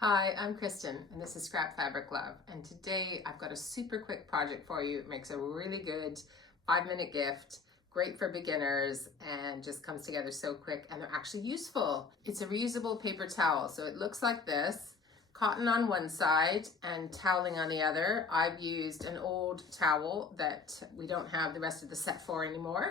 Hi, I'm Kristen and this is Scrap Fabric Love, and today I've got a super quick project for you. It makes a really good 5-minute gift, great for beginners, and just comes together so quick, and they're actually useful. It's a reusable paper towel, so it looks like this. Cotton on one side and toweling on the other. I've used an old towel that we don't have the rest of the set for anymore.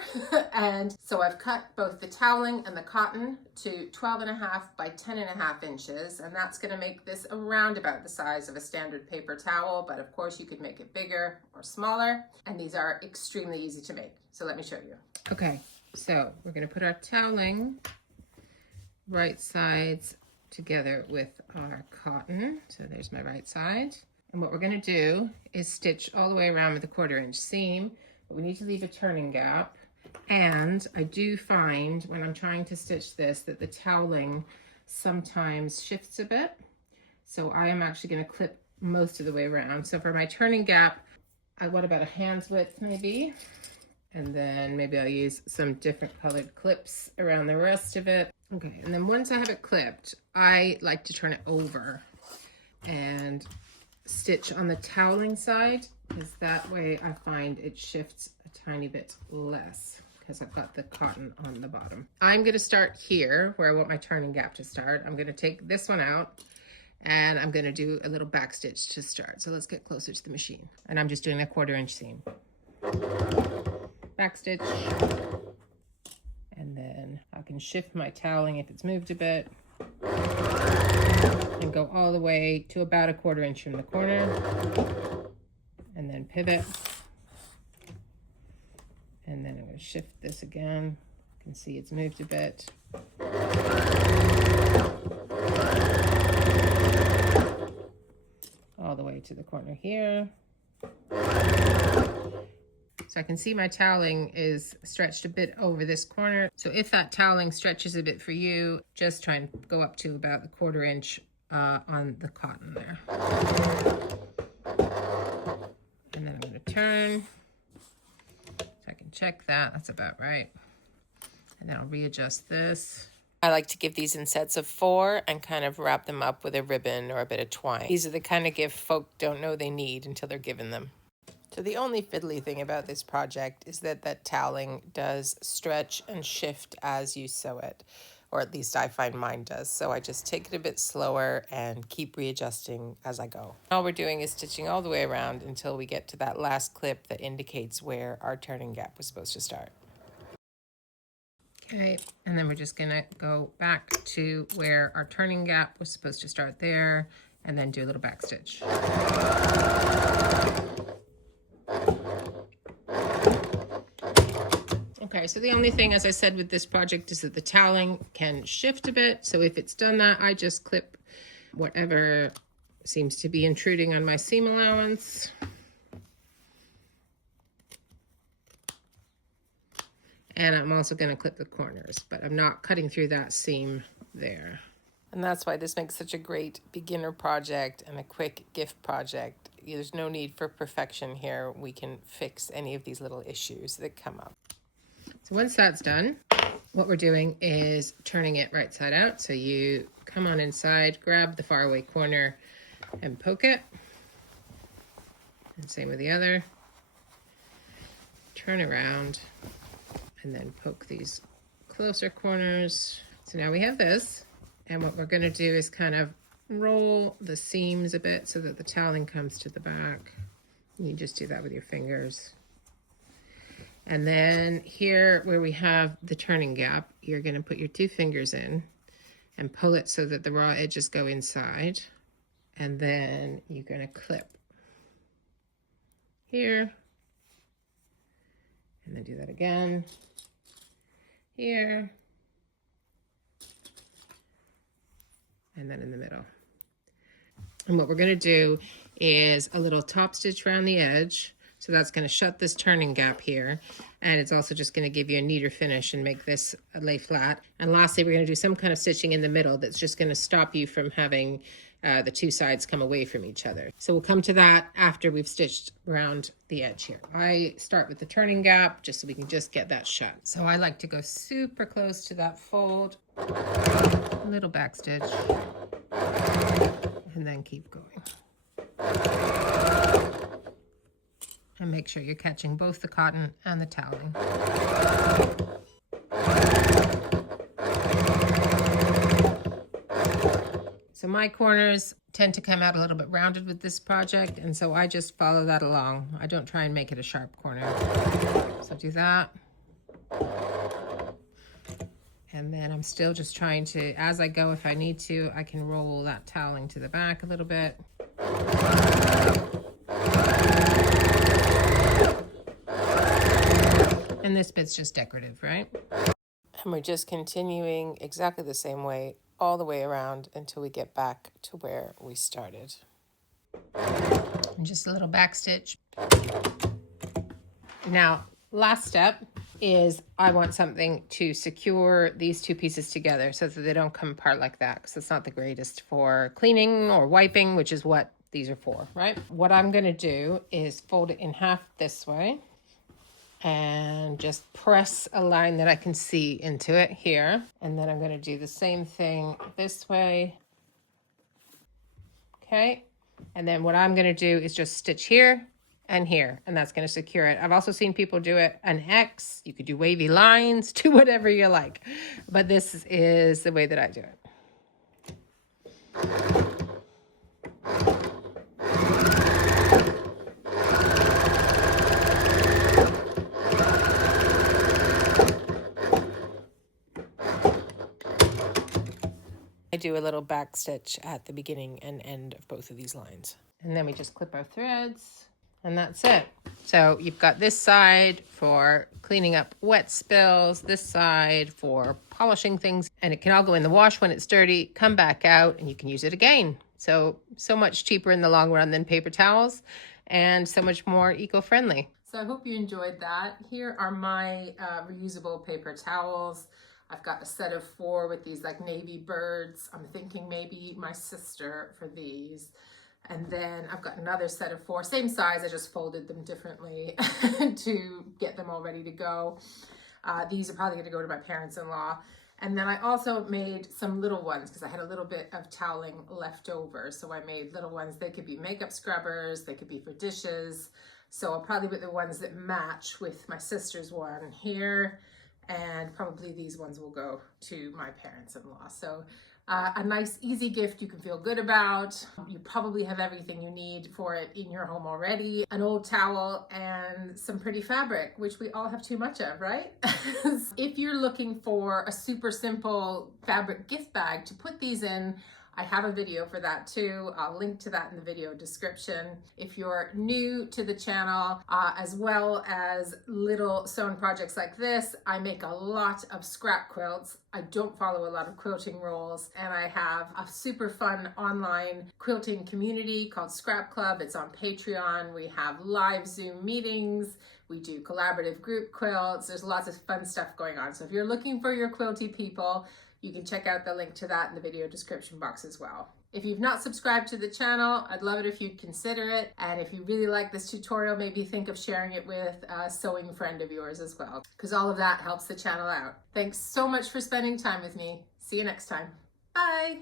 And so I've cut both the toweling and the cotton to 12.5 by 10.5 inches. And that's gonna make this around about the size of a standard paper towel, but of course you could make it bigger or smaller. And these are extremely easy to make. So let me show you. Okay, so we're gonna put our toweling right sides together with our cotton. So there's my right side. And what we're going to do is stitch all the way around with a 1/4 inch seam, but we need to leave a turning gap. And I do find when I'm trying to stitch this that the toweling sometimes shifts a bit. So I am actually going to clip most of the way around. So for my turning gap, I want about a hand's width maybe. And then maybe I'll use some different colored clips around the rest of it. Okay, and then once I have it clipped, I like to turn it over and stitch on the toweling side, because that way I find it shifts a tiny bit less because I've got the cotton on the bottom. I'm gonna start here where I want my turning gap to start. I'm gonna take this one out and I'm gonna do a little back stitch to start. So let's get closer to the machine. And I'm just doing a 1/4 inch seam. Back stitch. And then I can shift my toweling if it's moved a bit and go all the way to about a 1/4 inch from the corner, and then pivot. And then I'm going to shift this again. You can see it's moved a bit. All the way to the corner here. So I can see my toweling is stretched a bit over this corner. So if that toweling stretches a bit for you, just try and go up to about the 1/4 inch on the cotton there. And then I'm going to turn. So I can check that. That's about right. And then I'll readjust this. I like to give these in sets of 4 and kind of wrap them up with a ribbon or a bit of twine. These are the kind of gift folk don't know they need until they're given them. So the only fiddly thing about this project is that toweling does stretch and shift as you sew it, or at least I find mine does. So I just take it a bit slower and keep readjusting as I go. All we're doing is stitching all the way around until we get to that last clip that indicates where our turning gap was supposed to start. Okay, and then we're just gonna go back to where our turning gap was supposed to start there, and then do a little back stitch. Okay, so the only thing, as I said, with this project is that the toweling can shift a bit. So if it's done that, I just clip whatever seems to be intruding on my seam allowance. And I'm also going to clip the corners, but I'm not cutting through that seam there. And that's why this makes such a great beginner project and a quick gift project. There's no need for perfection here. We can fix any of these little issues that come up. So once that's done, what we're doing is turning it right side out. So you come on inside, grab the faraway corner and poke it. And same with the other. Turn around and then poke these closer corners. So now we have this. And what we're going to do is kind of roll the seams a bit so that the toweling comes to the back. You just do that with your fingers. And then here where we have the turning gap, you're going to put your 2 fingers in and pull it so that the raw edges go inside. And then you're going to clip here. And then do that again. Here. And then in the middle. And what we're going to do is a little top stitch around the edge. So that's going to shut this turning gap here. And it's also just going to give you a neater finish and make this lay flat. And lastly, we're going to do some kind of stitching in the middle that's just going to stop you from having the 2 sides come away from each other. So we'll come to that after we've stitched around the edge here. I start with the turning gap just so we can just get that shut. So I like to go super close to that fold. A little back stitch. and then keep going. And make sure you're catching both the cotton and the toweling. So my corners tend to come out a little bit rounded with this project, and so I just follow that along. I don't try and make it a sharp corner. So do that. And then I'm still just trying to, as I go, if I need to, I can roll that toweling to the back a little bit. And this bit's just decorative, right? And we're just continuing exactly the same way all the way around until we get back to where we started. And just a little back stitch. Now, last step is I want something to secure these two pieces together so that they don't come apart like that, because it's not the greatest for cleaning or wiping, which is what these are for, right? What I'm going to do is fold it in half this way and just press a line that I can see into it here. And then I'm going to do the same thing this way. Okay. And then what I'm going to do is just stitch here and here, and that's going to secure it. I've also seen people do it an X. You could do wavy lines, do whatever you like. But this is the way that I do it. I do a little back stitch at the beginning and end of both of these lines. And then we just clip our threads, and that's it. So you've got this side for cleaning up wet spills, this side for polishing things, and it can all go in the wash when it's dirty, come back out, and you can use it again. So much cheaper in the long run than paper towels, and so much more eco-friendly. So I hope you enjoyed that. Here are my reusable paper towels. I've got a set of 4 with these like navy birds. I'm thinking maybe my sister for these. And then I've got another set of 4, same size, I just folded them differently to get them all ready to go. These are probably gonna go to my parents-in-law. And then I also made some little ones because I had a little bit of toweling left over. So I made little ones. They could be makeup scrubbers, they could be for dishes. So I'll probably put the ones that match with my sister's one here. And probably these ones will go to my parents-in-law. So a nice, easy gift you can feel good about. You probably have everything you need for it in your home already. An old towel and some pretty fabric, which we all have too much of, right? If you're looking for a super simple fabric gift bag to put these in, I have a video for that too. I'll link to that in the video description. If you're new to the channel, as well as little sewn projects like this, I make a lot of scrap quilts. I don't follow a lot of quilting rules, and I have a super fun online quilting community called Scrap Club. It's on Patreon. We have live Zoom meetings. We do collaborative group quilts. There's lots of fun stuff going on. So if you're looking for your quilty people, you can check out the link to that in the video description box as well. If you've not subscribed to the channel, I'd love it if you'd consider it. And if you really like this tutorial, maybe think of sharing it with a sewing friend of yours as well, because all of that helps the channel out. Thanks so much for spending time with me. See you next time. Bye.